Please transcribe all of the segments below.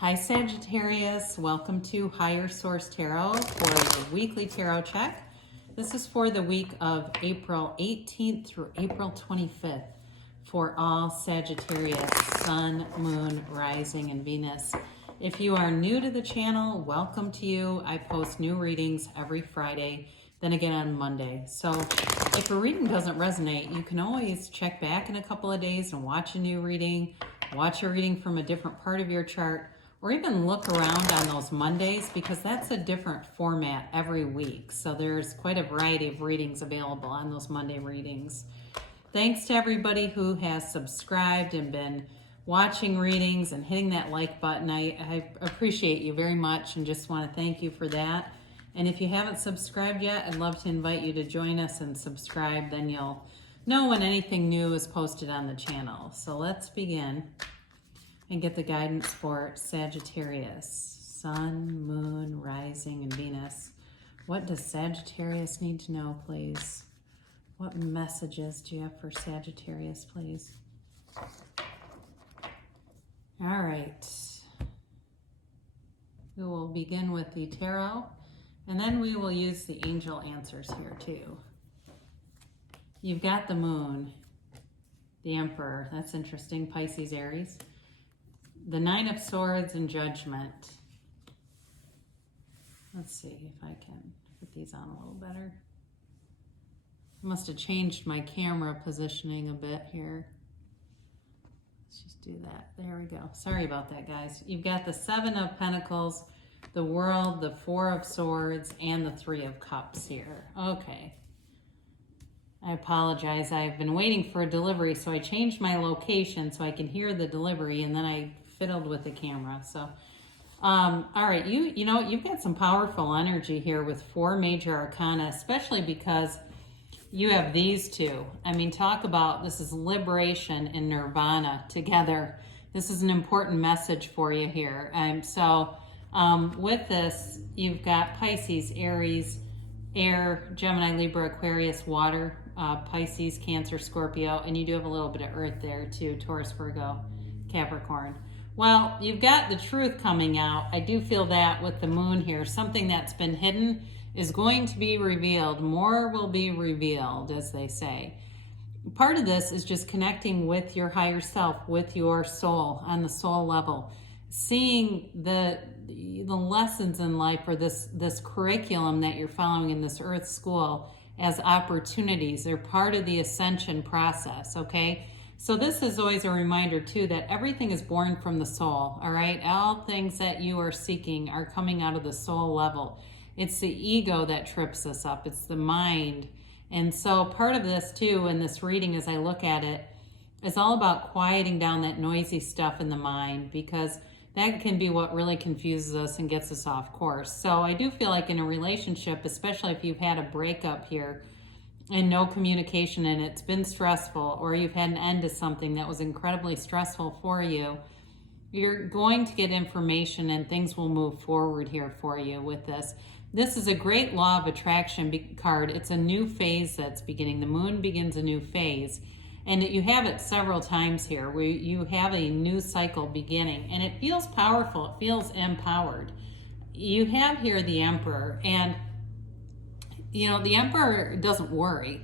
Hi Sagittarius, welcome to Higher Source Tarot for the weekly tarot check. This is for the week of April 18th through April 25th for all Sagittarius, Sun, Moon, Rising, and Venus. If you are new to the channel, welcome to you. I post new readings every Friday, then again on Monday. So if a reading doesn't resonate, you can always check back in a couple of days and watch a new reading, watch a reading from a different part of your chart, or even look around on those Mondays because that's a different format every week. So there's quite a variety of readings available on those Monday readings. Thanks to everybody who has subscribed and been watching readings and hitting that like button. I appreciate you very much and just want to thank you for that. And if you haven't subscribed yet, I'd love to invite you to join us and subscribe. Then you'll know when anything new is posted on the channel. So let's begin and get the guidance for Sagittarius, Sun, Moon, Rising, and Venus. What does Sagittarius need to know, please? What messages do you have for Sagittarius, please? All right. We will begin with the tarot, and then we will use the angel answers here too. You've got the Moon, the Emperor. That's interesting. Pisces, Aries. The Nine of Swords and Judgment. Let's see if I can put these on a little better. I must have changed my camera positioning a bit here. Let's just do that. There we go. Sorry about that, guys. You've got the Seven of Pentacles, the World, the Four of Swords, and the Three of Cups here. Okay. I apologize. I've been waiting for a delivery, so I changed my location so I can hear the delivery, and then I fiddled with the camera. So, all right, you know, you've got some powerful energy here with four major arcana, especially because you have these two. I mean, talk about, this is liberation and nirvana together. This is an important message for you here. With this, you've got Pisces, Aries, Air, Gemini, Libra, Aquarius, Water, Pisces, Cancer, Scorpio, and you do have a little bit of Earth there too, Taurus, Virgo, Capricorn. Well, you've got the truth coming out. I do feel that with the Moon here, something that's been hidden is going to be revealed. More will be revealed, as they say. Part of this is just connecting with your higher self, with your soul on the soul level, seeing the lessons in life, or this curriculum that you're following in this Earth school as opportunities. They're part of the ascension process, okay? So this is always a reminder too that everything is born from the soul, all right? All things that you are seeking are coming out of the soul level. It's the ego that trips us up. It's the mind. And so part of this too, in this reading as I look at it, is all about quieting down that noisy stuff in the mind, because that can be what really confuses us and gets us off course. So I do feel like in a relationship, especially if you've had a breakup here and no communication and it's been stressful, or you've had an end to something that was incredibly stressful for you, you're going to get information and things will move forward here for you with this. This is a great law of attraction card. It's a new phase that's beginning. The Moon begins a new phase. And you have it several times here where you have a new cycle beginning. And it feels powerful. It feels empowered. You have here the Emperor. And, you know, the Emperor doesn't worry.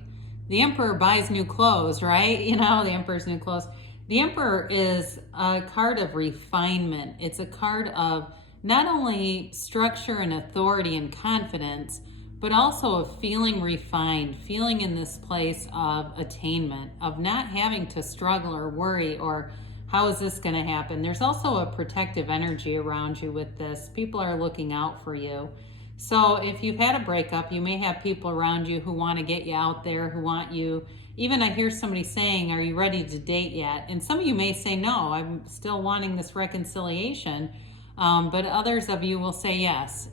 The Emperor buys new clothes, right? You know, the Emperor's new clothes. The Emperor is a card of refinement. It's a card of not only structure and authority and confidence, but also of feeling refined, feeling in this place of attainment, of not having to struggle or worry or how is this going to happen. There's also a protective energy around you with this. People are looking out for you. So if you've had a breakup, you may have people around you who want to get you out there, who want you. Even I hear somebody saying, are you ready to date yet? And some of you may say, no, I'm still wanting this reconciliation. But others of you will say yes,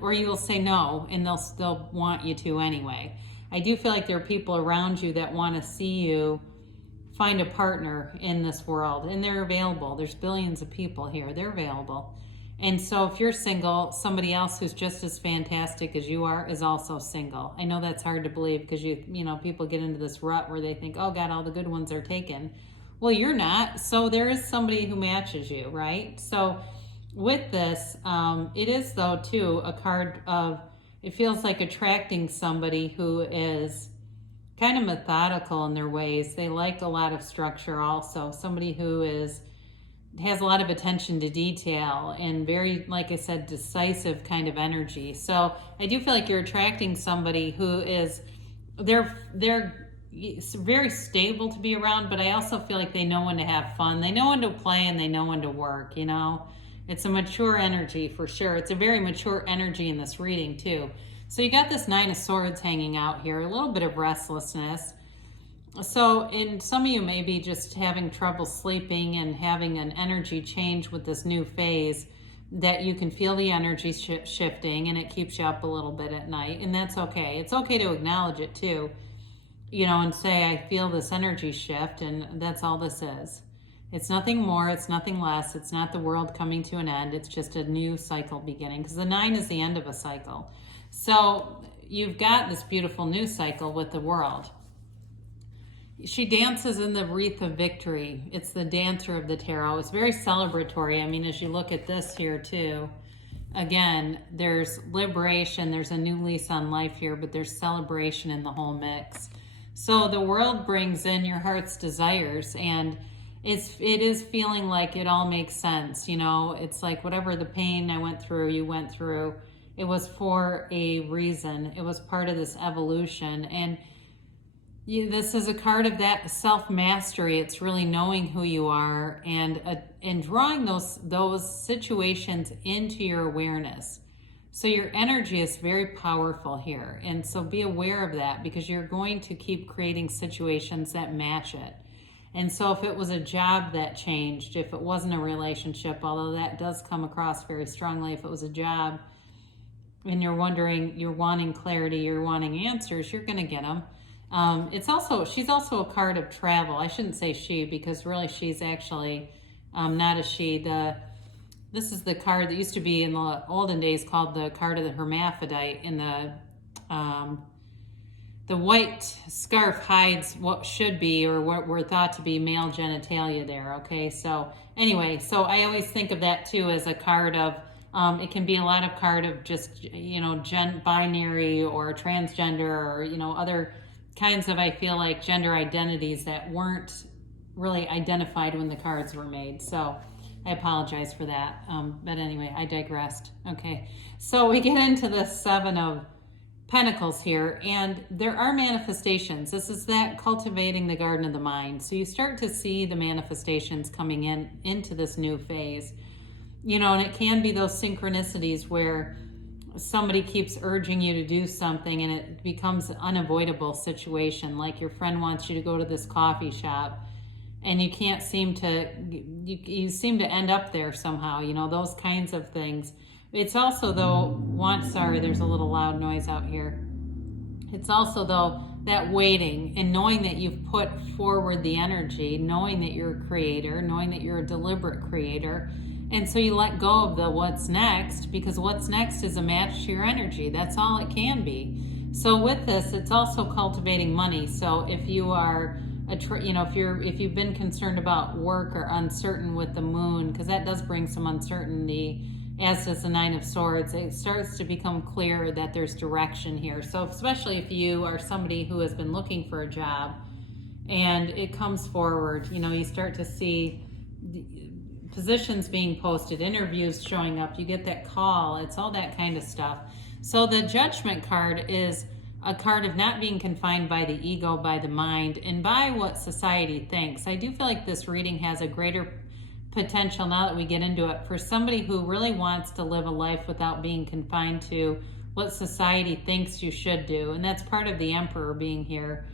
or you will say no, and they'll still want you to anyway. I do feel like there are people around you that want to see you find a partner in this world, and they're available. There's billions of people here. They're available. And so if you're single, somebody else who's just as fantastic as you are is also single. I know that's hard to believe because you know, people get into this rut where they think, oh God, all the good ones are taken. Well, you're not. So there is somebody who matches you, right? So with this, it is though too a card of, it feels like attracting somebody who is kind of methodical in their ways. They like a lot of structure also. Somebody who has a lot of attention to detail and very, like I said, decisive kind of energy. So I do feel like you're attracting somebody who is, they're very stable to be around, but I also feel like they know when to have fun. They know when to play and they know when to work, you know? It's a mature energy for sure. It's a very mature energy in this reading too. So you got this Nine of Swords hanging out here, a little bit of restlessness. So in some of you may be just having trouble sleeping and having an energy change with this new phase, that you can feel the energy shifting and it keeps you up a little bit at night, and that's okay. It's okay to acknowledge it too, you know, and say, I feel this energy shift, and that's all this is. It's nothing more, it's nothing less. It's not the world coming to an end. It's just a new cycle beginning, because the 9 is the end of a cycle. So you've got this beautiful new cycle with the world. She dances in the wreath of victory. It's the dancer of the tarot. It's very celebratory. I mean, as you look at this here too, again, there's liberation, there's a new lease on life here, but there's celebration in the whole mix. So the world brings in your heart's desires, and it is feeling like it all makes sense. You know, it's like whatever the pain I went through, you went through, it was for a reason. It was part of this evolution. And this is a card of that self-mastery. It's really knowing who you are and drawing those situations into your awareness. So your energy is very powerful here. And so be aware of that, because you're going to keep creating situations that match it. And so if it was a job that changed, if it wasn't a relationship, although that does come across very strongly, if it was a job and you're wondering, you're wanting clarity, you're wanting answers, you're going to get them. She's also a card of travel. I shouldn't say she, because really she's actually not a she. This is the card that used to be in the olden days called the card of the hermaphrodite. In the white scarf hides what should be, or what were thought to be, male genitalia there. Okay, so anyway, so I always think of that too as a card of, it can be a lot of card of just, you know, binary or transgender, or, you know, other kinds of, I feel like, gender identities that weren't really identified when the cards were made. So I apologize for that. But anyway, I digressed. Okay, so we get into the 7 of Pentacles here, and there are manifestations. This is that cultivating the garden of the mind. So you start to see the manifestations coming into this new phase, you know, and it can be those synchronicities where somebody keeps urging you to do something and it becomes an unavoidable situation. Like your friend wants you to go to this coffee shop and you can't seem to, you seem to end up there somehow, you know, those kinds of things. It's also though, sorry, there's a little loud noise out here. It's also though that waiting and knowing that you've put forward the energy, knowing that you're a creator, knowing that you're a deliberate creator. And so you let go of the what's next, because what's next is a match to your energy. That's all it can be. So with this, it's also cultivating money. So if you are, if you've been concerned about work or uncertain with the moon, because that does bring some uncertainty, as does the 9 of Swords, it starts to become clear that there's direction here. So especially if you are somebody who has been looking for a job and it comes forward, you know, you start to see positions being posted, interviews showing up, you get that call, it's all that kind of stuff. So the Judgment card is a card of not being confined by the ego, by the mind, and by what society thinks. I do feel like this reading has a greater potential, now that we get into it, for somebody who really wants to live a life without being confined to what society thinks you should do. And that's part of the Emperor being here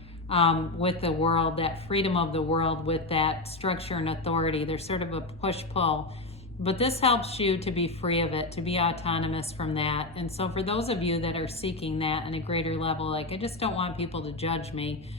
with the world, that freedom of the world with that structure and authority. There's sort of a push-pull. But this helps you to be free of it, to be autonomous from that. And so for those of you that are seeking that on a greater level, like, I just don't want people to judge me,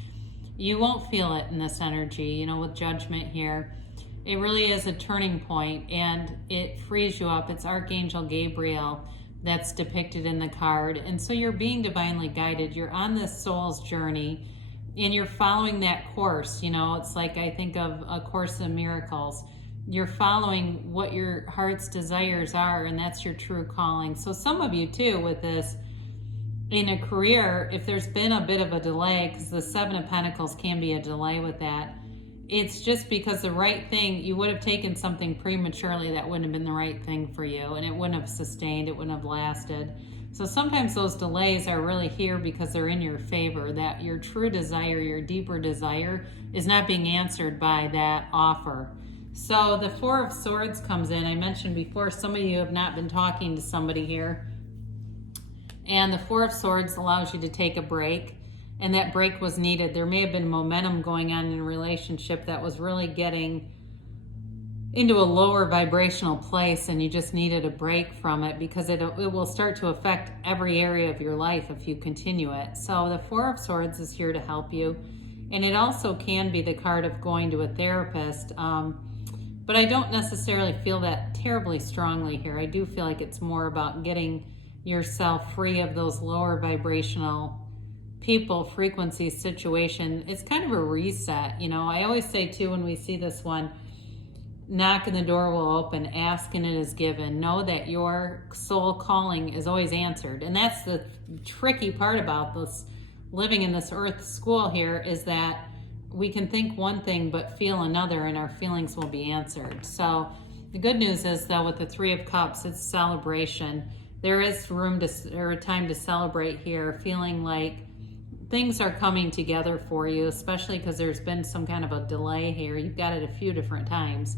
you won't feel it in this energy, you know, with Judgment here. It really is a turning point, and it frees you up. It's Archangel Gabriel that's depicted in the card. And so you're being divinely guided. You're on this soul's journey, and you're following that course. You know, it's like, I think of A Course in Miracles. you're following what your heart's desires are, and that's your true calling. So some of you too with this, in a career, if there's been a bit of a delay, because the Seven of Pentacles can be a delay with that, it's just because the right thing, you would have taken something prematurely that wouldn't have been the right thing for you, and it wouldn't have sustained, it wouldn't have lasted. So sometimes those delays are really here because they're in your favor, that your true desire, your deeper desire, is not being answered by that offer. So the Four of Swords comes in. I mentioned before, some of you have not been talking to somebody here. And the Four of Swords allows you to take a break, and that break was needed. There may have been momentum going on in a relationship that was really getting into a lower vibrational place, and you just needed a break from it, because it will start to affect every area of your life if you continue it. So the Four of Swords is here to help you, and it also can be the card of going to a therapist, but I don't necessarily feel that terribly strongly here. I do feel like it's more about getting yourself free of those lower vibrational people, frequencies, situation. It's kind of a reset. You know, I always say too, when we see this one, knock and the door will open, ask and it is given. Know that your soul calling is always answered. And that's the tricky part about this, living in this earth school here, is that we can think one thing but feel another, and our feelings will be answered. So the good news is, though, with the Three of Cups, it's celebration. There is room to, or time to celebrate here, feeling like things are coming together for you, especially because there's been some kind of a delay here. You've got it a few different times.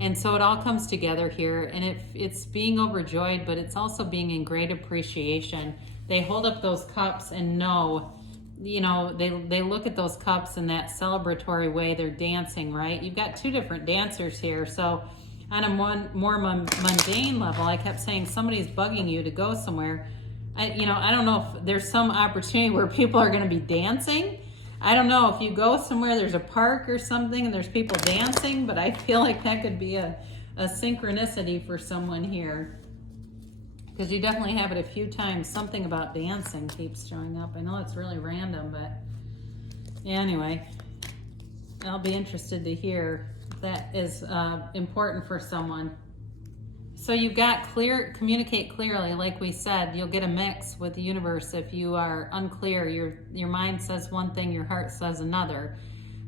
And so it all comes together here, and it's being overjoyed, but it's also being in great appreciation. They hold up those cups and know, you know, they look at those cups in that celebratory way. They're dancing, right? You've got two different dancers here. So on a more mundane level, I kept saying somebody's bugging you to go somewhere. I don't know if there's some opportunity where people are going to be dancing. I don't know if you go somewhere, there's a park or something and there's people dancing, but I feel like that could be a synchronicity for someone here, because you definitely have it a few times. Something about dancing keeps showing up. I know it's really random, but anyway, I'll be interested to hear if that is important for someone. So you've got communicate clearly. Like we said, you'll get a mix with the universe if you are unclear. Your mind says one thing, your heart says another,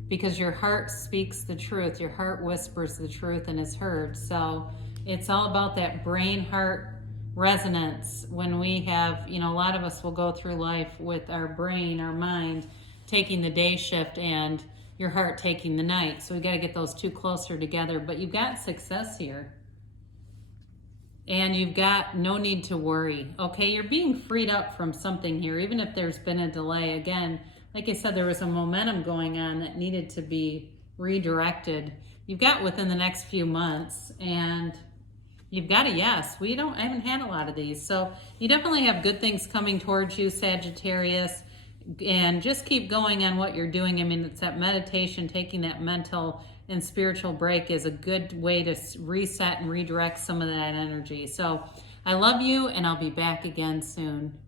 because your heart speaks the truth. Your heart whispers the truth and is heard. So it's all about that brain-heart resonance. When we have, a lot of us will go through life with our brain, our mind, taking the day shift and your heart taking the night. So we got to get those two closer together. But you've got success here. And you've got no need to worry. Okay, you're being freed up from something here, even if there's been a delay. Again, like I said, there was a momentum going on that needed to be redirected. You've got within the next few months, and you've got a yes. I haven't had a lot of these. So you definitely have good things coming towards you, Sagittarius. And just keep going on what you're doing. I mean, it's that meditation, taking that mental and spiritual break is a good way to reset and redirect some of that energy. So I love you, and I'll be back again soon.